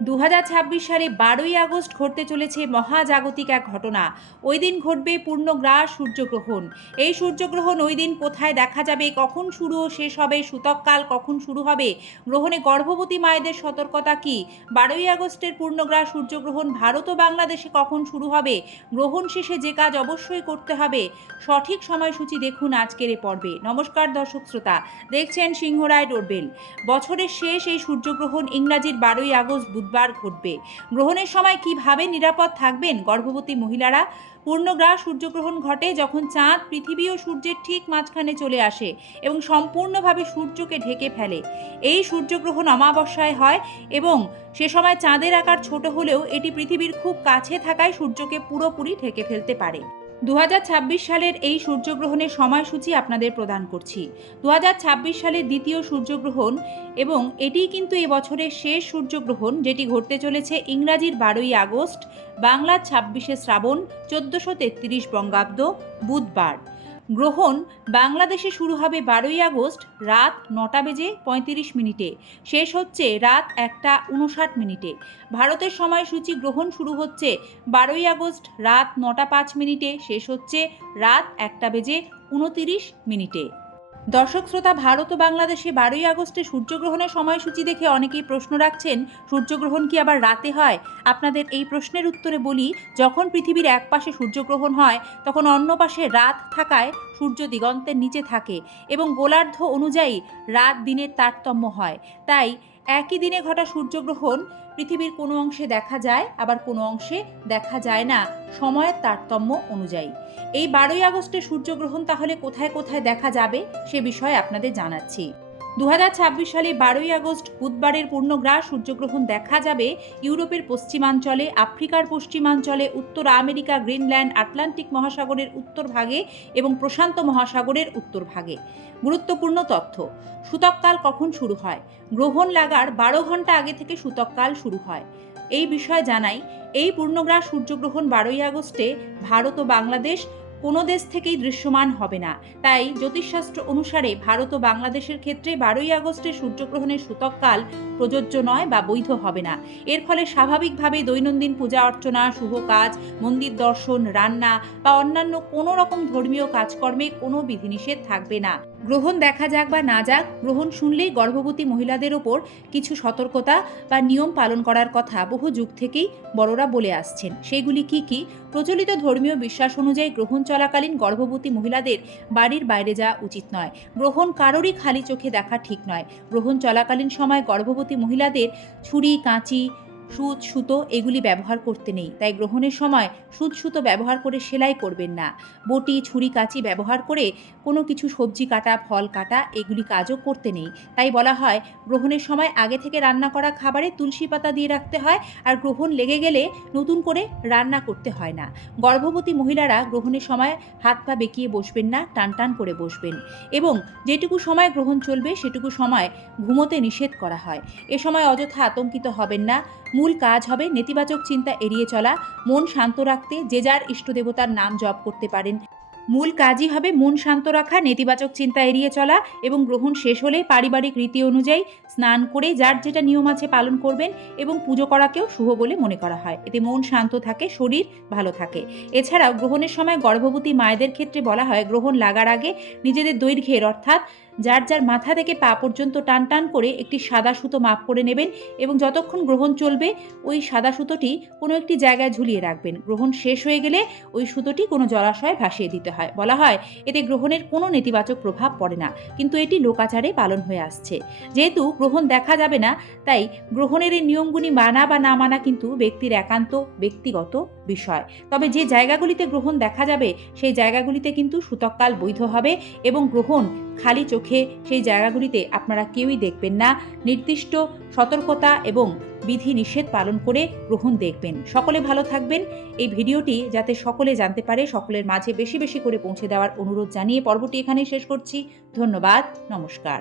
2026 সালে 12ই আগস্ট ঘটতে চলেছে মহাজাগতিক এক ঘটনা। ওই দিন ঘটবে পূর্ণগ্রাস সূর্যগ্রহণ। এই সূর্যগ্রহণ ওই দিন কোথায় দেখা যাবে, কখন শুরু ও শেষ হবে, সূতককাল কখন শুরু হবে, গ্রহণে গর্ভবতী মায়েদের সতর্কতা কী, 12ই আগস্টের পূর্ণগ্রাস সূর্যগ্রহণ ভারত ও বাংলাদেশে কখন শুরু হবে, গ্রহণ শেষে যে কাজ অবশ্যই করতে হবে, সঠিক সময়সূচি দেখুন আজকের এ পর্বে। নমস্কার দর্শক শ্রোতা, দেখছেন সিংহরায় ডোরবেল। বছরের শেষ এই সূর্যগ্রহণ ইংরাজির 12ই আগস্ট বুধবার ঘটবে। গ্রহণের সময় কিভাবে নিরাপদ থাকবেন গর্ভবতী মহিলারা? পূর্ণগ্রাস সূর্যগ্রহণ ঘটে যখন চাঁদ পৃথিবী ও সূর্যের ঠিক মাঝখানে চলে আসে এবং সম্পূর্ণভাবে সূর্যকে ঢেকে ফেলে। এই সূর্যগ্রহণ অমাবস্যায় হয় এবং সে সময় চাঁদের আকার ছোট হলেও এটি পৃথিবীর খুব কাছে থাকায় সূর্যকে পুরোপুরি ঢেকে ফেলতে পারে। 2026 সালের এই সূর্যগ্রহণের সময়সূচি আপনাদের প্রদান করছি। 2026 সালের দ্বিতীয় সূর্যগ্রহণ এবং এটিই কিন্তু এবছরের শেষ সূর্যগ্রহণ, যেটি ঘটতে চলেছে ইংরাজির 12ই আগস্ট, বাংলার 26শে শ্রাবণ, 1433 বঙ্গাব্দ, বুধবার। গ্রহণ বাংলাদেশে শুরু হবে 12ই আগস্ট রাত 9:35 শেষ হচ্ছে রাত 1:59। ভারতের সময়সূচি গ্রহণ শুরু হচ্ছে 12ই আগস্ট রাত 9:05 শেষ হচ্ছে রাত 1:29। দর্শক শ্রোতা, ভারত ও বাংলাদেশে 12ই আগস্টে সূর্যগ্রহণের সময়সূচি দেখে অনেকেই প্রশ্ন রাখছেন, সূর্যগ্রহণ কি আবার রাতে হয়? আপনাদের এই প্রশ্নের উত্তরে বলি, যখন পৃথিবীর এক পাশে সূর্যগ্রহণ হয় তখন অন্য পাশে রাত থাকায় সূর্য দিগন্তের নিচে থাকে এবং গোলার্ধ অনুযায়ী রাত দিনের তারতম্য হয়। তাই একই দিনে ঘটা সূর্যগ্রহণ পৃথিবীর কোনো অংশে দেখা যায়, আবার কোনো অংশে দেখা যায় না, সময়ের তারতম্য অনুযায়ী। এই 12ই আগস্টের সূর্যগ্রহণ তাহলে কোথায় কোথায় দেখা যাবে সে বিষয়ে আপনাদের জানাচ্ছি। 2026 সালে 12ই আগস্ট বুধবারের পূর্ণগ্রাস সূর্যগ্রহণ দেখা যাবে ইউরোপের পশ্চিমাঞ্চলে, আফ্রিকার পশ্চিমাঞ্চলে, উত্তর আমেরিকা, গ্রিনল্যান্ড, আটলান্টিক মহাসাগরের উত্তর ভাগে এবং প্রশান্ত মহাসাগরের উত্তর ভাগে। গুরুত্বপূর্ণ তথ্য: সূতককাল কখন শুরু হয়? গ্রহণ লাগার 12 ঘন্টা আগে থেকে সূতককাল শুরু হয়। এই বিষয়ে জানাই, এই পূর্ণগ্রাস সূর্যগ্রহণ 12ই আগস্টে ভারত ও বাংলাদেশ কোনো দেশ থেকেই দৃশ্যমান হবে না। তাই জ্যোতিষশাস্ত্র অনুসারে ভারত ও বাংলাদেশের ক্ষেত্রে 12ই আগস্টের সূর্যগ্রহণের সূতককাল প্রযোজ্য নয় বা বৈধ হবে না। এর ফলে স্বাভাবিকভাবে দৈনন্দিন পূজা অর্চনা, শুভ কাজ, মন্দির দর্শন, রান্না বা অন্যান্য কোনো রকম ধর্মীয় কাজকর্মে কোনো বিধিনিষেধ থাকবে না। গ্রহণ দেখা যাক বা না যাক, গ্রহণ শুনলেই গর্ভবতী মহিলাদের ওপর কিছু সতর্কতা বা নিয়ম পালন করার কথা বহু যুগ থেকেই বড়রা বলে আসছেন। সেগুলি কি কি? প্রচলিত ধর্মীয় বিশ্বাস অনুযায়ী গ্রহণ চলাকালীন গর্ভবতী মহিলাদের বাড়ির বাইরে যাওয়া উচিত নয়। গ্রহণ কারোরই খালি চোখে দেখা ঠিক নয়। গ্রহণ চলাকালীন সময় গর্ভবতী মহিলাদের ছুরি, কাঁচি, সুচ, সুতো এগুলি ব্যবহার করতে নেই। তাই গ্রহণের সময় সুচ, সুতো ব্যবহার করে সেলাই করবেন না। বটি, ছুরি, কাঁচি ব্যবহার করে কোনো কিছু সবজি কাটা, ফল কাটা এগুলি কাজও করতে নেই। তাই বলা হয়, গ্রহণের সময় আগে থেকে রান্না করা খাবারে তুলসী পাতা দিয়ে রাখতে হয়, আর গ্রহণ লেগে গেলে নতুন করে রান্না করতে হয় না। গর্ভবতী মহিলারা গ্রহণের সময় হাত পা বেঁকিয়ে বসবেন না, টান টান করে বসবেন এবং যেটুকু সময় গ্রহণ চলবে সেটুকু সময় ঘুমোতে নিষেধ করা হয়। এ সময় অযথা আতঙ্কিত হবেন না। মূল কাজ হবে নেতিবাচক চিন্তা এড়িয়ে চলা, মন শান্ত রাখতে যে যার ইষ্টদেবতার নাম জপ করতে পারেন। মূল কাজই হবে মন শান্ত রাখা, নেতিবাচক চিন্তা এড়িয়ে চলা এবং গ্রহণ শেষ হলে পারিবারিক রীতি অনুযায়ী স্নান করে যার যেটা নিয়ম আছে পালন করবেন এবং পুজো করাকেও শুভ বলে মনে করা হয়। এতে মন শান্ত থাকে, শরীর ভালো থাকে। এছাড়াও গ্রহণের সময় গর্ভবতী মায়েদের ক্ষেত্রে বলা হয়, গ্রহণ লাগার আগে নিজেদের দৈর্ঘ্যের অর্থাৎ যার যার মাথা থেকে পা পর্যন্ত টান টান করে একটি সাদা সুতো মাপ করে নেবেন এবং যতক্ষণ গ্রহণ চলবে ওই সাদা সুতোটি কোনো একটি জায়গায় ঝুলিয়ে রাখবেন। গ্রহণ শেষ হয়ে গেলে ওই সুতোটি কোনো জলাশয়ে ভাসিয়ে দিতে হয়। বলা হয়, এতে গ্রহণের কোনো নেতিবাচক প্রভাব পড়ে না, কিন্তু এটি লোকাচারে পালন হয়ে আসছে। যেহেতু গ্রহণ দেখা যাবে না, তাই গ্রহণের এই নিয়মগুলি মানা বা না মানা কিন্তু ব্যক্তির একান্ত ব্যক্তিগত বিষয়। তবে যে জায়গাগুলিতে গ্রহণ দেখা যাবে সেই জায়গাগুলিতে কিন্তু সূতককাল বৈধ হবে এবং গ্রহণ খালি চোখে সেই জায়গাগুলিতে আপনারা কেউই দেখবেন না। নির্দিষ্ট সতর্কতা এবং বিধি নিষেধ পালন করে গ্রহণ দেখবেন। সকলে ভালো থাকবেন। এই ভিডিওটি যাতে সকলে জানতে পারে, সকলের মাঝে বেশি বেশি করে পৌঁছে দেওয়ার অনুরোধ জানিয়ে পর্বটি এখানেই শেষ করছি। ধন্যবাদ, নমস্কার।